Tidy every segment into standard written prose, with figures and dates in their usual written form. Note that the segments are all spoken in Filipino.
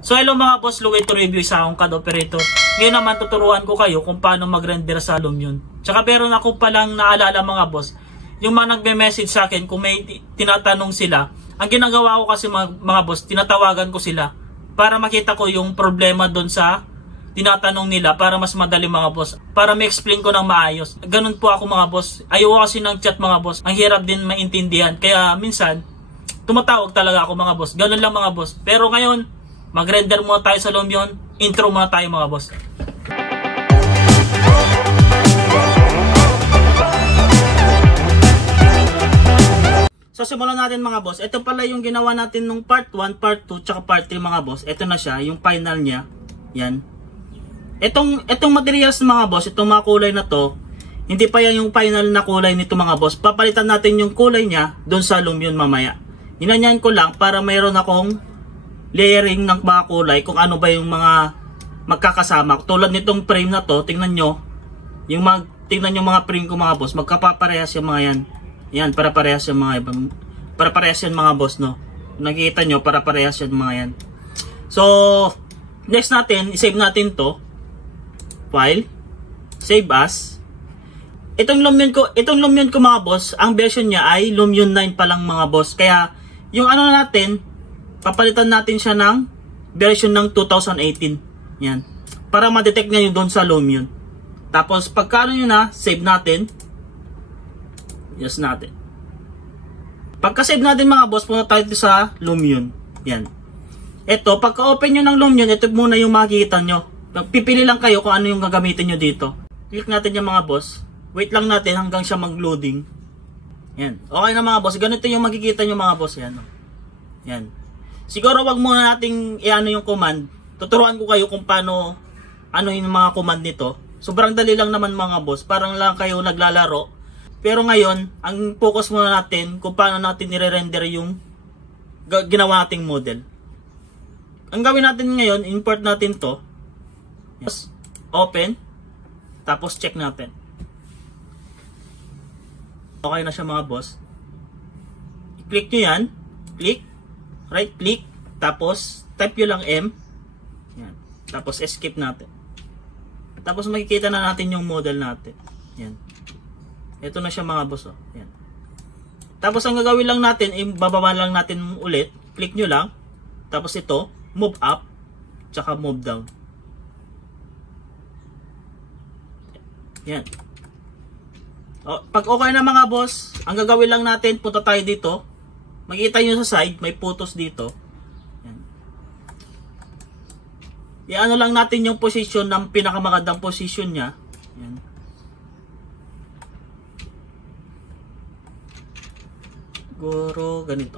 So hello mga boss, Louie to review sa akong CAD operator. Ngayon naman tuturuan ko kayo kung paano mag-render sa Lumion. Tsaka meron ako palang naalala mga boss, yung mga nagme-message sa akin kung may tinatanong sila. Ang ginagawa ko kasi mga boss, tinatawagan ko sila para makita ko yung problema doon sa tinatanong nila para mas madali mga boss. Para ma-explain ko ng maayos. Ganun po ako mga boss. Ayoko kasi ng chat mga boss. Ang hirap din maintindihan. Kaya minsan, tumatawag talaga ako mga boss. Ganun lang mga boss. Pero ngayon, mag-render muna tayo sa Lumion. Intro muna tayo mga boss. So simulan natin mga boss. Ito pala yung ginawa natin nung part 1, part 2, tsaka part 3 mga boss. Ito na siya, yung final niya. Yan. Itong materials mga boss, itong mga kulay na to, hindi pa yan yung final na kulay nito mga boss. Papalitan natin yung kulay niya doon sa Lumion mamaya. Inanyan ko lang para mayroon akong layering ng mga kulay kung ano ba yung mga magkakasama. Tulad nitong frame na to, tingnan nyo. Tingnan nyo mga frame ko mga boss, magkapaparehas yung mga yan. Yan, para parehas yung mga ibang. Para parehas yan mga boss, no? Nakikita nyo, para parehas yan mga yan. So, next natin, isave natin to. File. Save as. Itong Lumion ko mga boss, ang version niya ay Lumion 9 pa lang mga boss. Kaya, yung ano natin, papalitan natin siya ng version ng 2018. Yan. Para ma-detect niya yung doon sa Lumion. Tapos, pagkano yun na, save natin. Yes natin. Pagka-save natin mga boss, punta tayo sa Lumion. Yan. Ito, pagka-open nyo ng Lumion, ito muna yung makikita nyo. Pipili lang kayo kung ano yung gagamitin nyo dito. Click natin yung mga boss. Wait lang natin hanggang siya mag-loading. Yan. Okay na mga boss. Ganito yung makikita nyo mga boss. Yan. Yan. Siguro wag muna nating i-ano yung command. Tuturuan ko kayo kung paano ano yung mga command nito. Sobrang dali lang naman mga boss. Parang lang kayo naglalaro. Pero ngayon, ang focus muna natin kung paano natin nire-render yung ginawa nating model. Ang gawin natin ngayon, import natin to. Yes. Open. Tapos check natin. Okay na siya mga boss. I-click nyo yan. Click. Right click. Tapos type nyo lang M. Yan. Tapos escape natin. Tapos makikita na natin yung model natin. Yan. Ito na siya mga boss. Oh. Yan. Tapos ang gagawin lang natin, ibababa lang natin ulit. Click nyo lang. Tapos ito, move up. Tsaka move down. Yan. O, pag okay na mga boss, ang gagawin lang natin, punta tayo dito. Makikita nyo sa side, may photos dito. Yan. I-ano lang natin yung position ng pinakamagandang position niya. Yan. Siguro ganito.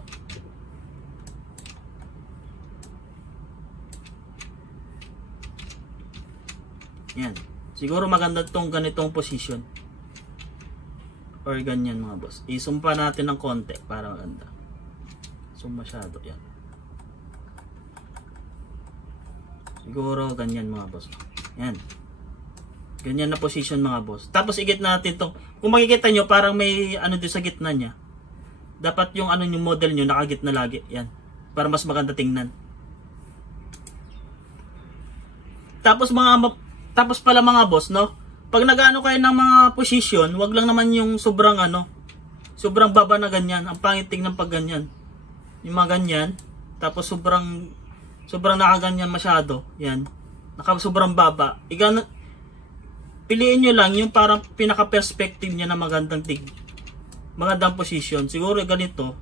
Yan. Siguro maganda tong ganitong position. Or ganyan mga boss. I-zoom pa natin ng konti para maganda. Zoom masyado. Yan. Siguro ganyan mga boss. Yan. Ganyan na position mga boss. Tapos igitna natin tong. Kung makikita nyo parang may ano dito sa gitna niya. Dapat yung ano yung model nyo nakagitna lagi. Yan. Para mas maganda tingnan. Tapos pala mga boss, no? Pag nag-ano kayo ng mga position, wag lang naman yung sobrang ano, sobrang baba na ganyan. Ang pangit tingnan pag ganyan. Yung mga ganyan, tapos sobrang nakaganyan masyado. Yan. Sobrang baba. Piliin nyo lang yung parang pinaka-perspective niya na magandang magandang position. Siguro ganito.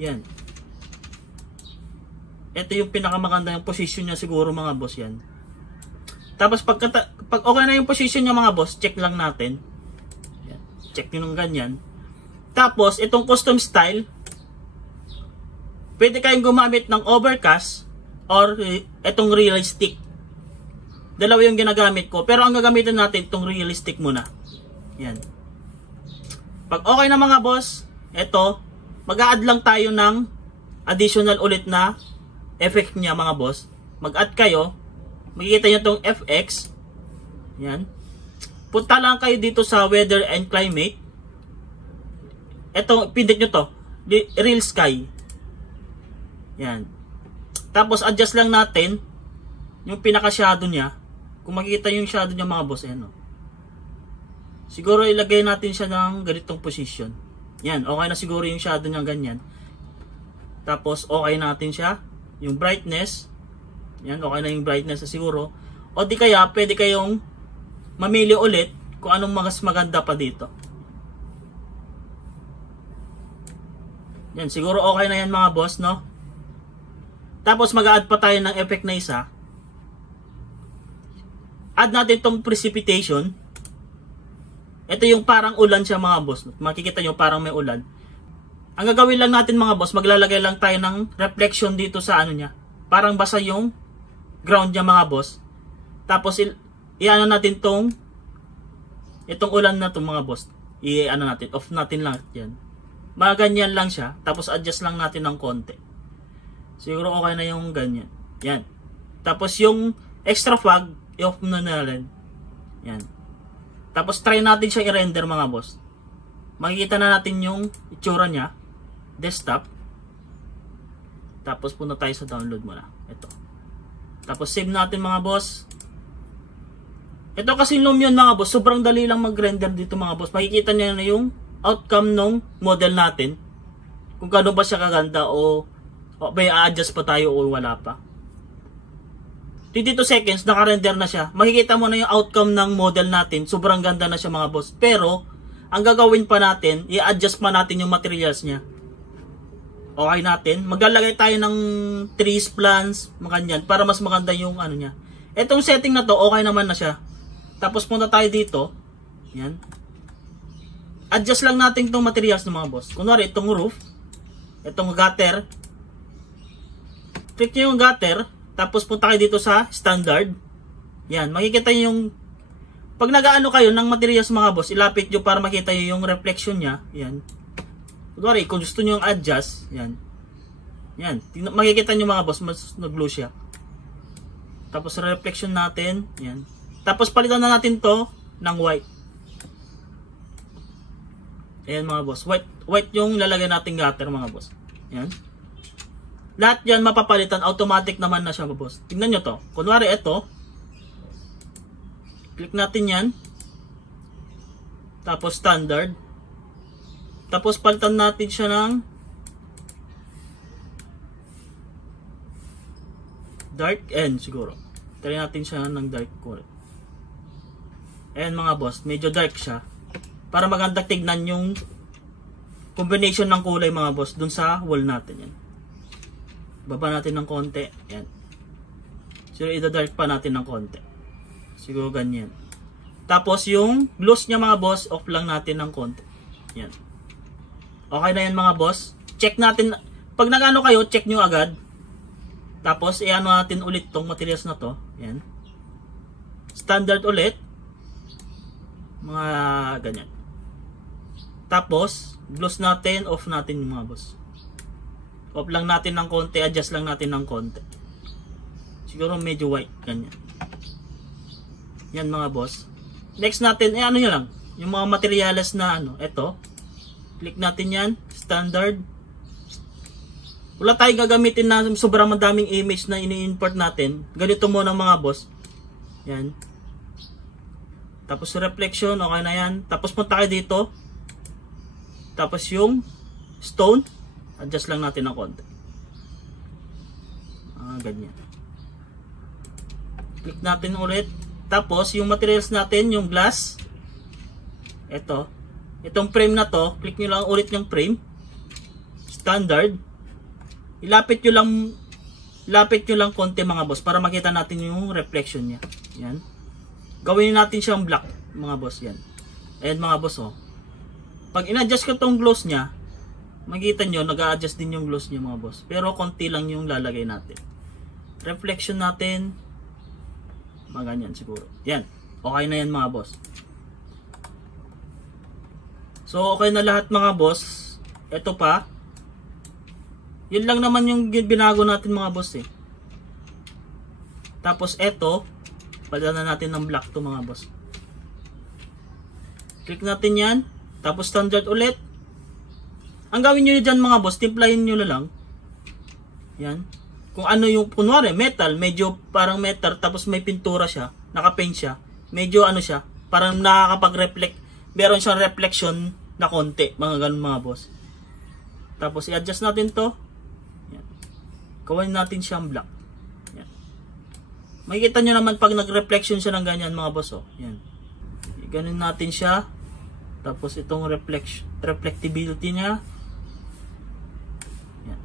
Yan. Ito yung pinakamagandang position niya siguro mga boss yan. Tapos pag okay na yung position niya mga boss, check lang natin. Yan. Check nyo ng ganyan. Tapos itong custom style, pwede kayong gumamit ng overcast or itong realistic. Dalawa yung ginagamit ko. Pero ang gagamitin natin itong realistic muna. Yan. Pag okay na mga boss, ito, mag-a-add lang tayo ng additional ulit na effect niya mga boss. Mag-add kayo. Makikita nyo itong FX. Yan. Punta lang kayo dito sa weather and climate. Ito, pindot nyo to. Real sky. Yan. Tapos adjust lang natin yung pinaka shadow niya. Kung makikita yung shadow niya mga boss, ayan o. Siguro ilagay natin siya ng ganitong position. Yan, okay na siguro yung shadow niya ganyan. Tapos okay natin siya. Yung brightness. Yan, okay na yung brightness na siguro. O di kaya, pwede kayong mamili ulit kung anong mas maganda pa dito. Yan, siguro okay na yan mga boss, no? Tapos mag-add pa tayo ng effect na isa. Add natin itong precipitation. Ito yung parang ulan siya mga boss. Makikita nyo parang may ulan. Ang gagawin lang natin mga boss, maglalagay lang tayo ng reflection dito sa ano niya. Parang basa yung ground niya mga boss. Tapos i-ano natin itong ulan na itong mga boss. I-ano natin, off natin lang yan. Mga ganyan lang siya. Tapos adjust lang natin ng konti. Siguro okay na yung ganyan. Yan. Tapos yung extra fog, i-off na natin. Yan. Tapos try natin siya i-render mga boss. Makikita na natin yung itsura niya. Desktop. Tapos punta tayo sa download muna. Ito. Tapos save natin mga boss. Ito kasi Lumion mga boss. Sobrang dali lang mag-render dito mga boss. Makikita niyo na yung outcome ng model natin. Kung gaano ba siya kaganda o may a-adjust pa tayo o wala pa. 22 seconds, naka-render na siya. Makikita mo na yung outcome ng model natin. Sobrang ganda na siya mga boss. Pero, ang gagawin pa natin, i-adjust pa natin yung materials niya. Okay natin. Maglalagay tayo ng trees, plants, maganyan, para mas maganda yung ano niya. Etong setting na to, okay naman na siya. Tapos punta tayo dito. Yan. Adjust lang natin itong materials ng mga boss. Kunwari, itong roof. Itong gutter. Click nyo yung gutter. Tapos punta kayo dito sa standard. Yan, makikita nyo yung pag nag-aano kayo ng materials mga boss, ilapit nyo para makita nyo yung reflection nya. Yan. Kunwari, kung gusto nyo yung adjust, yan. Yan, makikita nyo mga boss, mas nag-glow siya. Tapos reflection natin, yan. Tapos palitan na natin to ng white. Ayan mga boss, white yung lalagay natin gutter mga boss. Yan. Lahat yan mapapalitan, automatic naman na siya mga boss. Tingnan nyo to. Kunwari ito. Click natin yan. Tapos standard. Tapos palitan natin siya ng dark end siguro. Try natin siya ng dark color. Ayan mga boss, medyo dark siya. Para maganda tignan yung combination ng kulay mga boss dun sa wall natin yan. Baba natin ng konti. Yan. So, i-dark pa natin ng konti. Siguro ganyan. Tapos, yung gloss niya mga boss, off lang natin ng konti. Yan. Okay na yan mga boss. Check natin. Pag nag-ano kayo, check nyo agad. Tapos, i-ano natin ulit tong materials na to. Yan. Standard ulit. Mga ganyan. Tapos, gloss natin, off natin yung mga boss. Off lang natin ng konti, adjust lang natin ng konti. Siguro medyo white, ganyan. Yan mga boss. Next natin, ano nyo lang, yung mga materials na ano, eto. Click natin yan, standard. Wala tayong gagamitin na sobrang madaming image na ini-import natin. Ganito muna mga boss. Yan. Tapos reflection, okay na yan. Tapos punta kayo dito. Tapos yung stone. Adjust lang natin ng konti. Ganyan. Click natin ulit. Tapos, yung materials natin, yung glass. Ito. Itong frame na to, click nyo lang ulit yung frame. Standard. Ilapit nyo lang konti mga boss para makita natin yung reflection niya. Yan. Gawin natin siyang black mga boss. Yan. Ayan mga boss oh. Pag in-adjust ko tong gloss niya, makikita nyo, nag-a-adjust din yung gloss niya mga boss. Pero konti lang yung lalagay natin. Reflection natin, mga ganyan siguro. Yan. Okay na yan mga boss. So, okay na lahat mga boss. Ito pa. Yun lang naman yung binago natin mga boss eh. Tapos ito, palitan na natin ng black to mga boss. Click natin yan. Tapos standard ulit. Ang gawin nyo dyan mga boss, timplahin nyo na lang. Yan. kung ano yung, kunwari, metal, medyo parang metal, tapos may pintura siya, naka-paint siya, medyo ano siya, parang nakakapag-reflect, meron siyang reflection na konti, mga ganun mga boss. Tapos i-adjust natin to. Yan. Gawin natin siyang black. Yan. Makikita nyo naman pag nag-reflection siya ng ganyan mga boss. Oh. Yan. Ganun natin siya. Tapos itong reflectivity niya. Yan.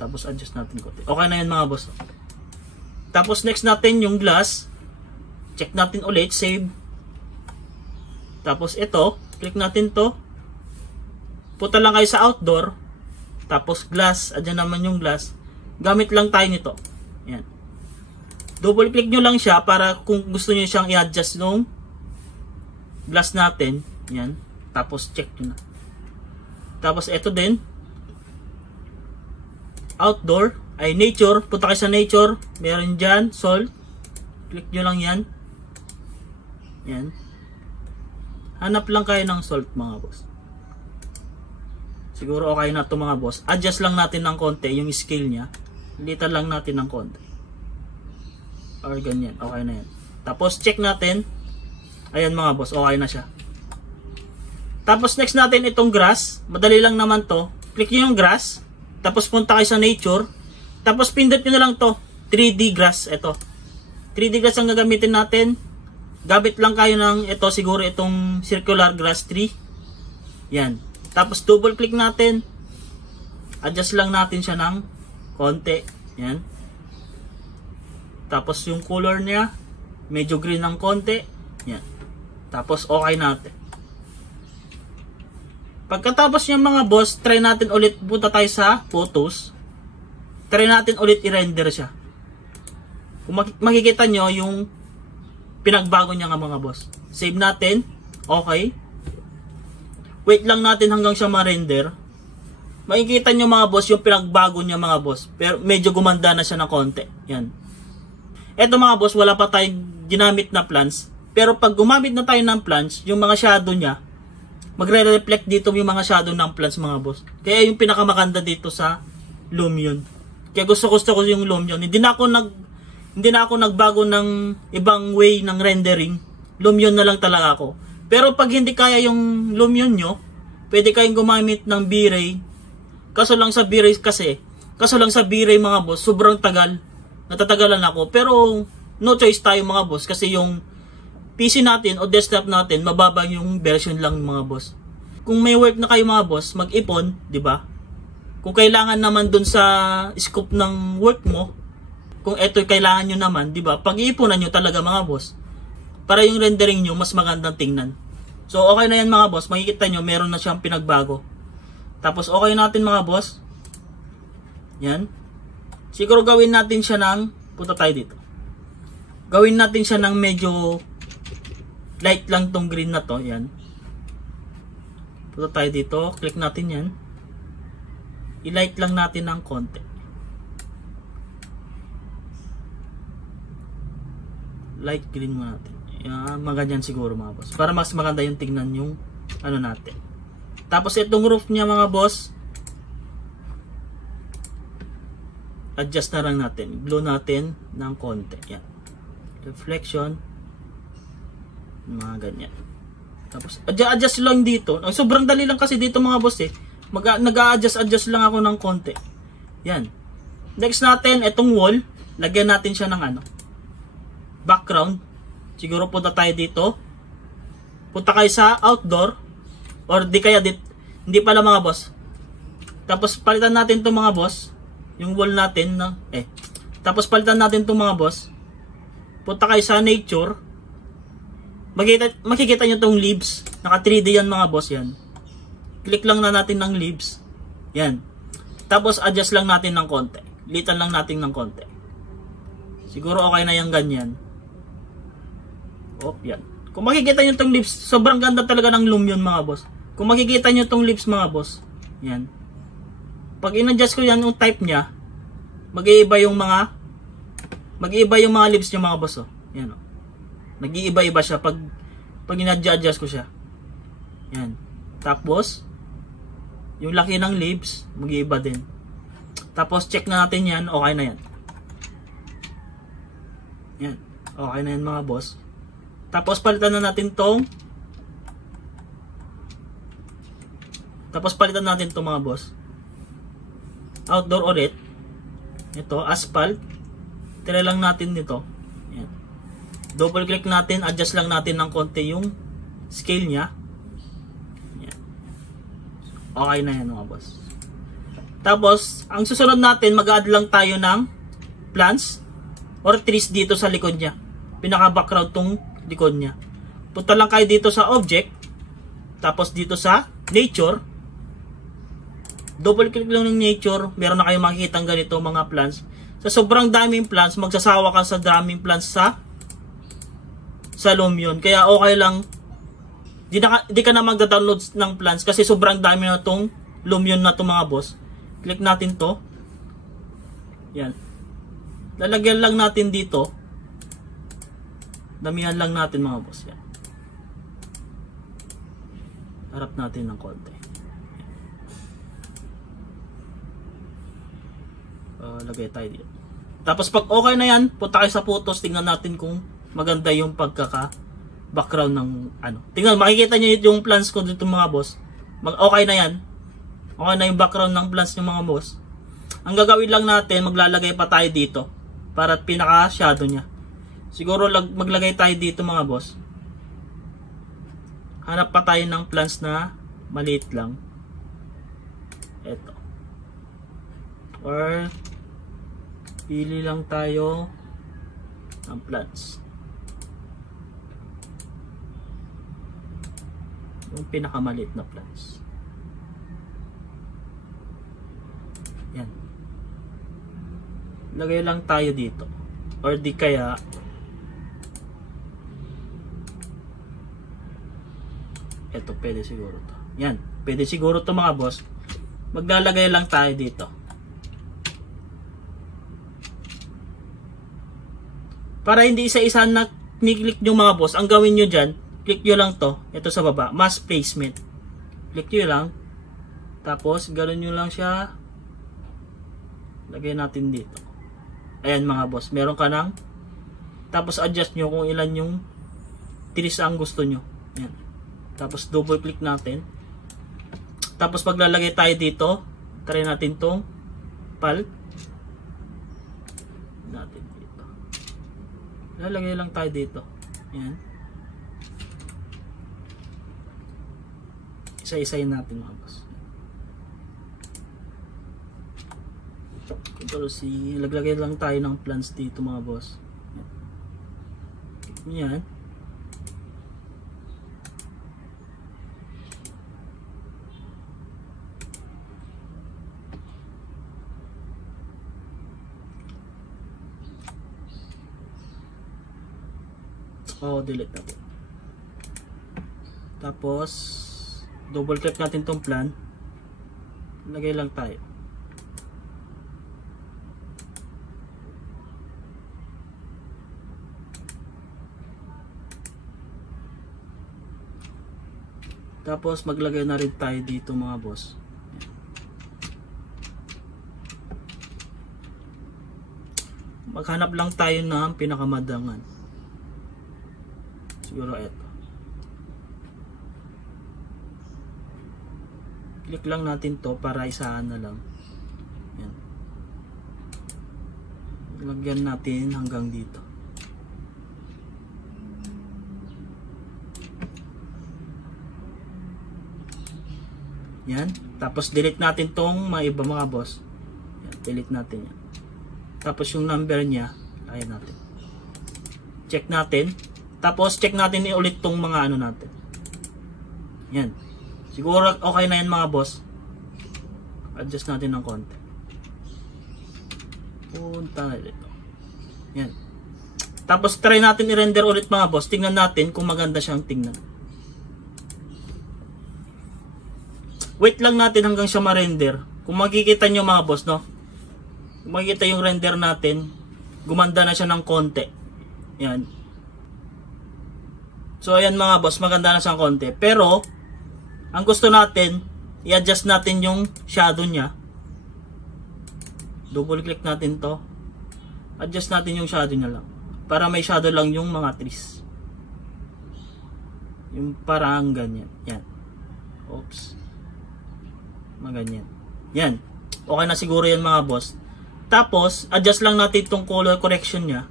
Tapos adjust natin konti. Okay na yan mga boss. Oh. Tapos next natin yung glass. Check natin ulit. Save. Tapos ito. Click natin to. Punta lang kayo sa outdoor. Tapos glass. Adyan naman yung glass. Gamit lang tayo nito. Yan. Double click nyo lang siya para kung gusto nyo siyang i-adjust nung glass natin. Yan. Tapos check nyo na. Tapos ito din. Outdoor. Ay nature. Punta kayo sa nature. Meron dyan. Salt. Click nyo lang yan. Yan. Hanap lang kayo ng salt mga boss. Siguro okay na ito mga boss. Adjust lang natin ng konti yung scale niya. Litan lang natin ng konti. Or ganyan. Okay na yan. Tapos check natin. Ayan mga boss. Okay na siya. Tapos next natin itong grass. Madali lang naman to. Click nyo yung grass. Tapos punta kayo sa nature. Tapos pindot nyo na lang to. 3D grass. Ito. 3D grass ang gagamitin natin. Gamit lang kayo ng ito. Siguro itong circular grass tree. Yan. Tapos double click natin. Adjust lang natin siya ng konti. Yan. Tapos yung color niya, medyo green ng konti. Yan. Tapos okay natin. Pagkatapos niya mga boss, try natin ulit, punta tayo sa photos. Try natin ulit i-render siya. Kung makikita nyo yung pinagbago niya nga mga boss. Save natin. Okay. Wait lang natin hanggang siya ma-render. Makikita nyo mga boss yung pinagbago niya mga boss. Pero medyo gumanda na siya ng konti. Yan. Eto mga boss, wala pa tayong ginamit na plants. Pero pag gumamit na tayo ng plants, yung mga shadow niya, magre-reflect dito yung mga shadow ng plants mga boss. Kaya yung pinakamaganda dito sa Lumion. Kaya gusto ko yung Lumion. Hindi na ako nagbago ng ibang way ng rendering. Lumion na lang talaga ako. Pero pag hindi kaya yung Lumion nyo, pwede kayong gumamit ng V-Ray. Kaso lang sa V-Ray mga boss, sobrang tagal. Natatagalan ako. Pero no choice tayo mga boss kasi yung PC natin o desktop natin, mababa yung version lang mga boss. Kung may work na kayo mga boss, mag-ipon, di ba? Kung kailangan naman dun sa scope ng work mo, kung ito kailangan nyo naman, di ba? Pag-iipunan nyo talaga mga boss. Para yung rendering nyo mas magandang tingnan. So okay na yan mga boss. Makikita nyo meron na siyang pinagbago. Tapos okay natin mga boss. Yan. Siguro gawin natin siya ng, punta tayo dito. Gawin natin siya ng medyo light lang tong green na to. Yan. Punta tayo dito. Click natin yan. I-light lang natin ng konti. Light green mo natin. Yan, maganyan siguro mga boss. Para mas maganda yung tingnan yung ano natin. Tapos itong roof niya mga boss, adjust na lang natin. Blue natin ng konti. Yan. Reflection. Mga ganyan. Tapos adjust lang dito. Sobrang dali lang kasi dito mga boss eh. Nag-a-adjust lang ako ng konti. Yan. Next natin, itong wall. Lagyan natin siya ng ano, background. Siguro punta tayo dito. Punta kayo sa outdoor. Or di kaya hindi pala mga boss. Tapos palitan natin itong mga boss. Yung wall natin. Tapos palitan natin itong mga boss. Punta kayo sa nature. Makikita nyo itong leaves. Naka 3D yan mga boss yan. Click lang na natin ng leaves. Yan. Tapos adjust lang natin ng konti. Litan lang natin ng konti. Siguro okay na yung ganyan. Yan. Kung makikita nyo itong lips, sobrang ganda talaga ng Lumion mga boss. Kung makikita nyo itong lips mga boss, yan. Pag in-adjust ko yan, yung type niya, mag-iiba yung mga lips niya mga boss. Oh. Yan. Oh. Nag-iiba-iba siya pag in-adjust ko siya. Yan. Tapos, yung laki ng lips, mag-iiba din. Tapos check na natin yan, okay na yan. Yan, okay na yan mga boss. Tapos palitan na natin tong mga boss. Outdoor ulit. Ito, asphalt. Tira lang natin nito. Yan. Double click natin, adjust lang natin ng konti yung scale niya. Yan. Okay na yan mga boss. Tapos, ang susunod natin, mag-add lang tayo ng plants or trees dito sa likod niya. Pinaka-background tong likod niya. Punta lang kayo dito sa object. Tapos dito sa nature. Double click lang ng nature. Meron na kayo makikita ganito mga plants. Sa sobrang daming plants, magsasawa ka sa daming plants sa Lumion. Kaya okay lang. Di ka na magda-download ng plants kasi sobrang dami na tong Lumion na to mga boss. Click natin to. Yan. Lalagyan lang natin dito. Damihan lang natin mga boss. Yan. Harap natin ng konti. Lagay tayo dito. Tapos pag okay na yan, punta kayo sa photos. Tingnan natin kung maganda yung background ng ano. Tingnan, makikita nyo yung plants ko dito mga boss. Okay na yan. Okay na yung background ng plants ng mga boss. Ang gagawin lang natin, maglalagay pa tayo dito para pinaka-shadow niya. Siguro maglagay tayo dito mga boss. Hanap pa tayo ng plants na maliit lang. Ito. Or pili lang tayo ng plants. Yung pinakamaliit na plants. Yan. Lagay lang tayo dito. Or di kaya eto, pwede siguro to. Yan. Pwede siguro to mga boss. Maglalagay lang tayo dito. Para hindi isa-isa na ni-click nyo mga boss, ang gawin nyo dyan, click nyo lang to. Ito sa baba. Mass placement. Click nyo lang. Tapos, gano'n nyo lang siya. Lagay natin dito. Ayan mga boss, meron ka ng. Tapos adjust nyo kung ilan yung trees ang gusto nyo. Ayan. Tapos double click natin. Tapos paglalagay tayo dito, try natin tong pal. Natin dito. Lalagay lang tayo dito. Ayan. Isa-isayin natin mga boss. Control C, laglagay lang tayo ng plants dito mga boss. Yan. Delete natin. Tapos double click natin tong plant. Lagay lang tayo. Tapos maglagay na rin tayo dito mga boss. Maghanap lang tayo ng pinakamadangan. Siguro ito. Click lang natin to para isahan na lang. Yan. Lagyan natin hanggang dito. Yan. Tapos delete natin tong mga iba mga boss. Yan. Delete natin yan. Tapos yung number niya, ayan natin. Check natin. Tapos check natin ulit tong mga ano natin. Yan. Siguro okay na yan mga boss. Adjust natin ng konti. Punta na dito. Yan. Tapos try natin i-render ulit mga boss. Tingnan natin kung maganda siyang tingnan. Wait lang natin hanggang siya ma-render. Kung makikita nyo mga boss, no? Kung makikita yung render natin, gumanda na siya ng konti. Yan. So ayan mga boss, maganda na siyang konti. Pero ang gusto natin, i-adjust natin yung shadow niya. Double click natin to. Adjust natin yung shadow niya lang. Para may shadow lang yung mga trees. Yung parang ganyan. Yan. Oops. Mga ganyan. Yan. Okay na siguro yan mga boss. Tapos, adjust lang natin itong color correction niya.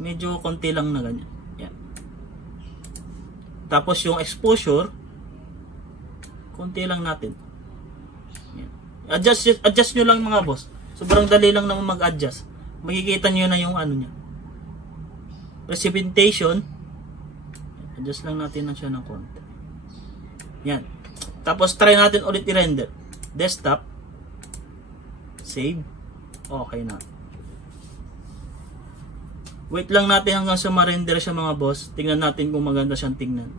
Medyo konti lang na ganyan. Yan. Tapos yung exposure, konti lang natin. Yan. Adjust nyo lang mga boss. Sobrang dali lang naman mag-adjust. Makikita nyo na yung ano niya. Precipitation. Adjust lang natin na siya ng konti. Yan. Tapos try natin ulit i-render. Desktop. Save. Okay na. Wait lang natin hanggang sa ma-render siya mga boss. Tingnan natin kung maganda siyang tingnan.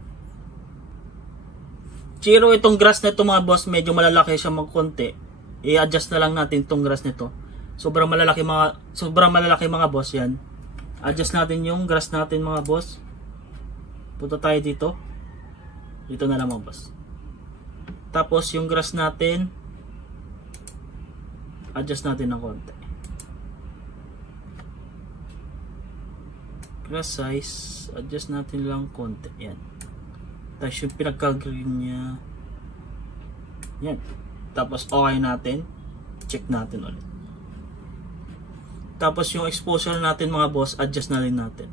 Chiro itong grass nito mga boss, medyo malalaki siya magkonti. I-adjust na lang natin itong grass nito. Sobrang malalaki mga boss yan. Adjust natin yung grass natin mga boss. Punta tayo dito. Dito na lang mga boss. Tapos yung grass natin, adjust natin ng konti. Grass size, adjust natin lang konti. Yan. Tapos yung pinagka-green niya. Yan. Tapos okay natin. Check natin ulit. Tapos yung exposure natin mga boss, adjust na rin natin.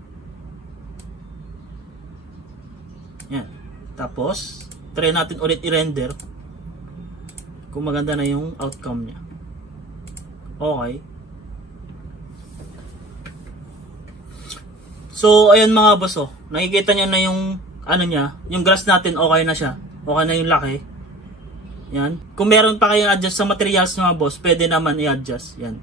Yan. Tapos, try natin ulit i-render. Kung maganda na yung outcome niya. Okay. So, ayun mga boss, oh. Nakikita nyo na yung, ano niya, yung grass natin, okay na siya. Okay na yung laki. Yan. Kung meron pa kayong adjust sa materials mga boss, pwede naman i-adjust. Yan.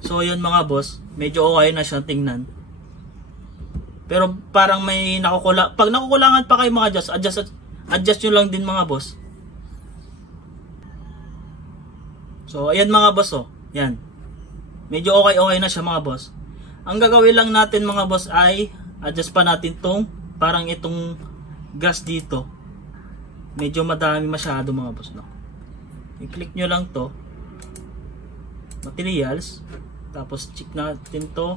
So, yun mga boss, medyo okay na siya tingnan. Pero parang may pag nakukulangan pa kayo mga adjust nyo lang din mga boss. So, ayan mga boss, oh. Yan. Medyo okay na siya mga boss. Ang gagawin lang natin mga boss ay adjust pa natin parang itong grass dito. Medyo madami masyado mga boss, no? I-click nyo lang to. Materials. Tapos check natin to.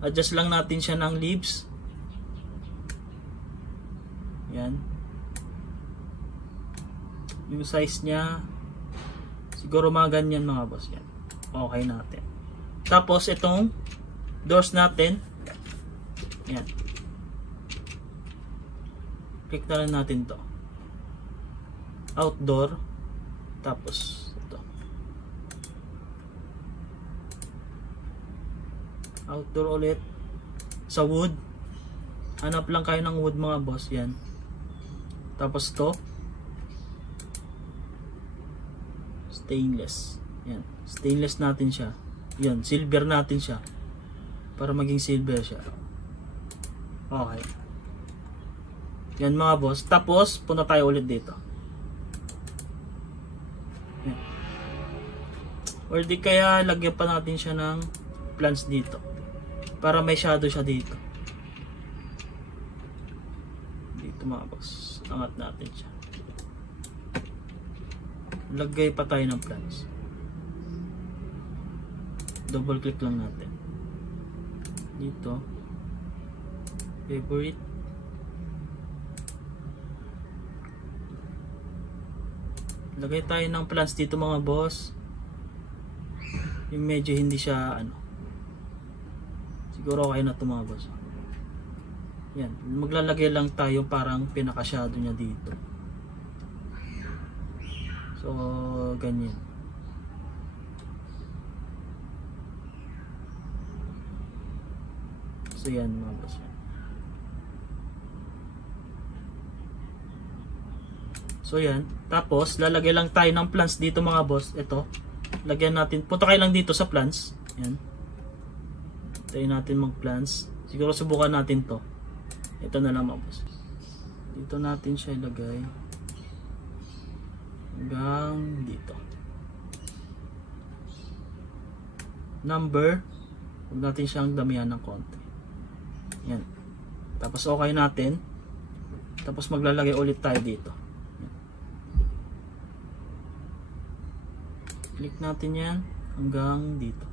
Adjust lang natin siya ng leaves. Yan. Yung size niya, siguro mga ganyan mga boss. Yan. Okay natin. Tapos itong doors natin. Yan. Click na lang natin to. Outdoor. Tapos ito. Outdoor ulit. Sa wood. Hanap lang kayo ng wood mga boss. Yan. Tapos to. Stainless. Yan. Stainless natin siya. Yan. Silver natin siya. Para maging silver siya. Okay. Yan mga boss. Tapos, punta tayo ulit dito. Yan. Or di kaya lagyan pa natin siya ng plants dito. Para may shadow siya dito. Dito mga boss. Angat natin siya. Lagay pa tayo ng plants. Double click lang natin. Dito. Favorite. Lagay tayo ng plants dito mga boss. Yung medyo hindi siya siguro okay na ito mga boss. Yan. Maglalagay lang tayo parang pinaka-shadow niya dito. So, ganyan. So, yan mga boss. So, yan. Tapos, lalagay lang tayo ng plants dito mga boss. Ito. Lagyan natin. Punta kayo lang dito sa plants. Yan. Tayo natin mag-plants. Siguro subukan natin to. Ito na lang mga boss. Dito natin siya ilagay. Hanggang dito. Number. Huwag natin siyang damihan ng konti. Yan. Tapos okay natin. Tapos maglalagay ulit tayo dito. Yan. Click natin yan hanggang dito.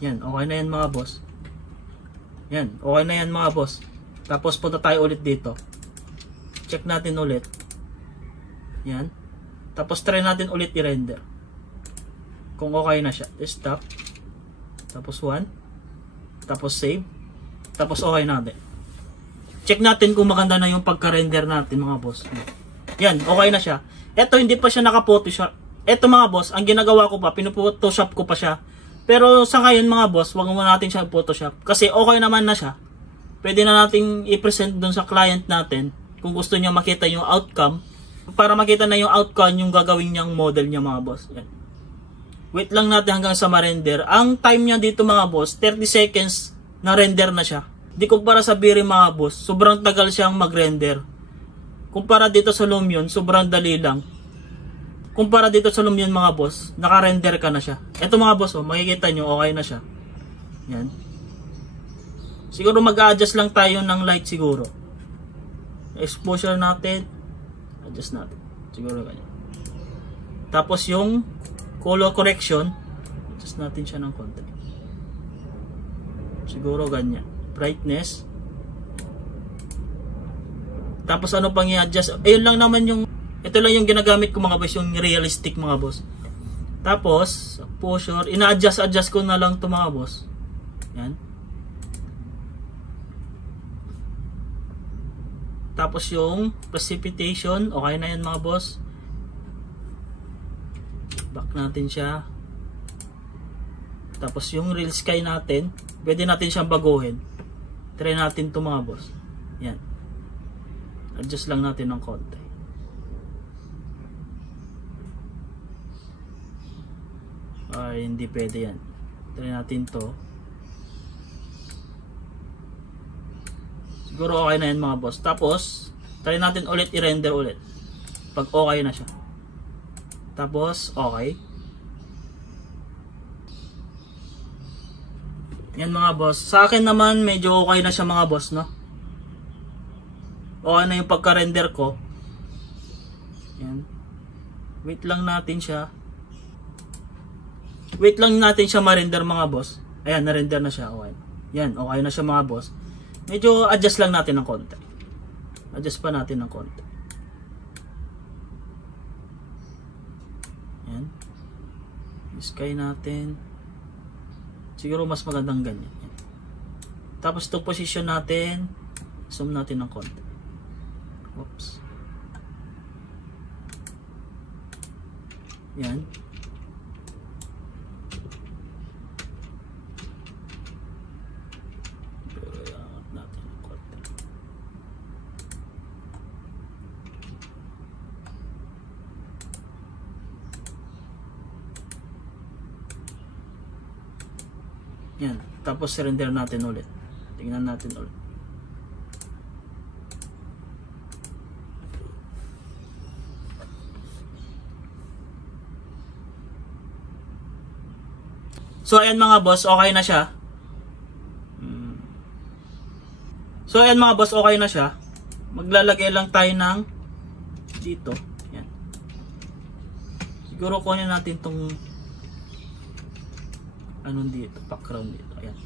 Yan, okay na yan mga boss. Yan, okay na yan mga boss. Tapos punta tayo ulit dito. Check natin ulit. Yan. Tapos try natin ulit i-render. Kung okay na siya. Stop. Tapos 1. Tapos save. Tapos okay natin. Check natin kung maganda na yung pagka-render natin mga boss. Yan, okay na siya. Ito hindi pa siya naka-Photoshop. Ito mga boss, ang ginagawa ko pa, pinu-Photoshop ko pa siya. Pero sa ngayon mga boss, wag mo natin siya Photoshop. Kasi okay naman na siya. Pwede na nating i-present dun sa client natin kung gusto niya makita yung outcome. Para makita na yung outcome yung gagawin niyang model niya mga boss. Yan. Wait lang natin hanggang sa ma-render. Ang time niya dito mga boss, 30 seconds na render na siya. Di kumpara sa Biri mga boss, sobrang tagal siyang mag-render. Kumpara dito sa Lumion, sobrang dali lang. Kumpara dito sa Lumion mga boss, naka-render ka na siya. Ito mga boss, oh, makikita nyo, okay na siya. Yan. Siguro mag-a-adjust lang tayo ng light siguro. Exposure natin. Adjust natin. Siguro ganyan. Tapos yung color correction, adjust natin siya ng konti. Siguro ganyan. Brightness. Tapos ano pang i-adjust? Ayun lang naman yung, ito lang yung ginagamit ko mga boss, yung realistic mga boss. Tapos, exposure, ina-adjust ko na lang to mga boss. Yan. Tapos yung precipitation, okay na yan mga boss. Back natin siya. Tapos yung real sky natin, pwede natin siyang baguhin. Try natin to mga boss. Yan. Adjust lang natin ng konti. Ay, hindi pwede yan. Try natin to. Siguro okay na yan mga boss. Tapos, try natin ulit i-render ulit. Pag okay na siya. Tapos, okay. Yan mga boss. Sa akin naman, medyo okay na siya mga boss, no? Okay na yung pagka-render ko. Yan. Wait lang natin siya. Wait lang natin siya ma-render mga boss. Ayan, na-render na siya. Okay. Yan, okay na siya mga boss. Medyo adjust lang natin ng konti. Adjust pa natin ng konti. Yan. Sky natin. Siguro mas magandang ganyan. Yan. Tapos itong position natin, zoom natin ng konti. Oops. Yan. Yan. Tapos render natin ulit. Tingnan natin ulit. So ayan mga boss, okay na siya. So ayan mga boss, okay na siya. Maglalagay lang tayo ng dito. Yan. Siguro kunin natin tong anong dito, background dito. Ayan.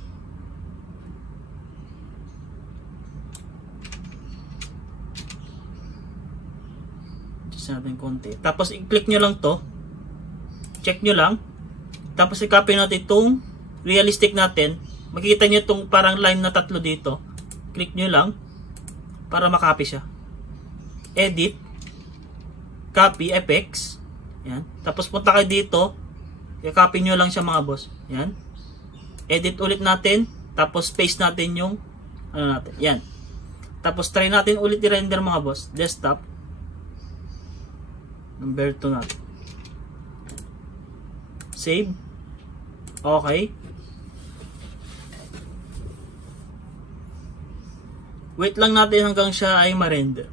Adjust natin konti. Tapos i-click nyo lang to. Check nyo lang. Tapos i-copy natin itong realistic natin. Makikita nyo itong parang line na tatlo dito. Click nyo lang para makopy siya. Edit. Copy, effects. Yan. Tapos punta kayo dito. I-copy nyo lang siya mga boss. Yan. Edit ulit natin. Tapos paste natin yung ano natin. Yan. Tapos try natin ulit i-render mga boss. Desktop. Number 2 natin. Save. Okay. Wait lang natin hanggang siya ay ma-render.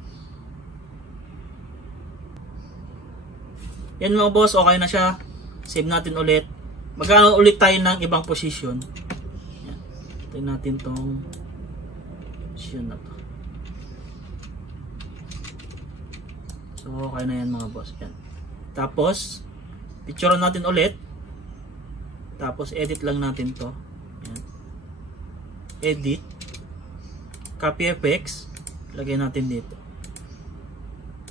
Yan mga boss, okay na siya. Save natin ulit. Magkano ulit tayo ng ibang position. Yan. Ito natin tong position na to. So okay na yan mga boss. Yan. Tapos Picturean natin ulit. Tapos edit lang natin to. Yan. Edit. Copy effects. Lagay natin dito.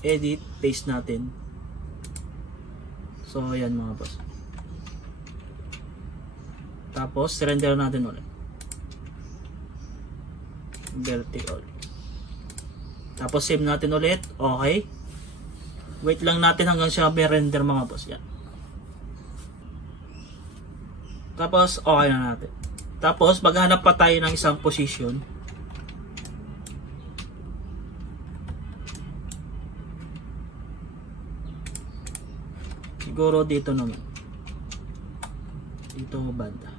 Edit. Paste natin. So ayan mga boss. Tapos render natin ulit. Vertical. Tapos save natin ulit. Okay. Wait lang natin hanggang siya may render mga boss. Yan. Tapos okay na natin. Tapos maghanap pa tayo ng isang position. Siguro dito naman. Dito banda.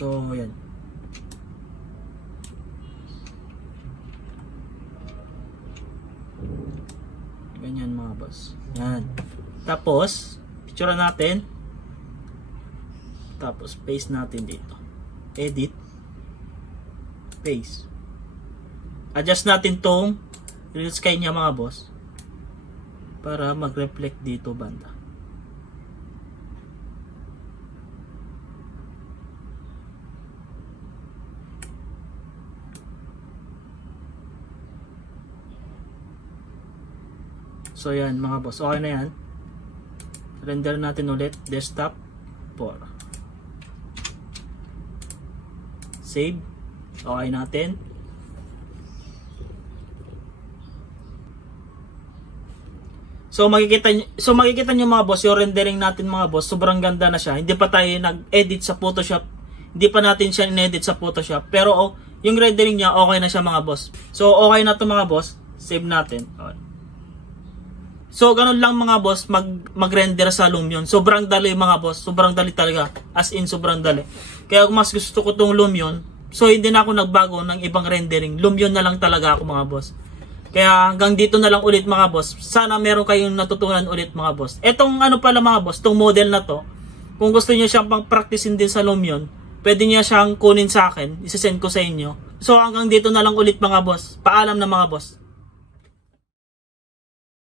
So yan. Ganyan mga boss. Yan. Tapos picture natin. Tapos paste natin dito. Edit. Paste. Adjust natin tong real sky niya mga boss. Para mag-reflect dito banda. So yan mga boss. Okay na yan. Render natin ulit. Desktop 4. Save. Okay natin. So makikita nyo mga boss, yung rendering natin mga boss, sobrang ganda na siya. Hindi pa tayo nag-edit sa Photoshop. Hindi pa natin siya in-edit sa Photoshop. Pero yung rendering niya, okay na siya mga boss. So okay na to mga boss. Save natin. Okay. So ganun lang mga boss, mag-render sa Lumion. Sobrang dali mga boss. Sobrang dali talaga. As in, sobrang dali. Kaya kung mas gusto ko tong Lumion, so hindi na ako nagbago ng ibang rendering. Lumion na lang talaga ako mga boss. Kaya hanggang dito na lang ulit mga boss. Sana meron kayong natutunan ulit mga boss. Etong ano pala mga boss, tong model na to, kung gusto niyo siyang pang-practicein din sa Lumion, pwede niya siyang kunin sa akin. Isasend ko sa inyo. So hanggang dito na lang ulit mga boss. Paalam na mga boss.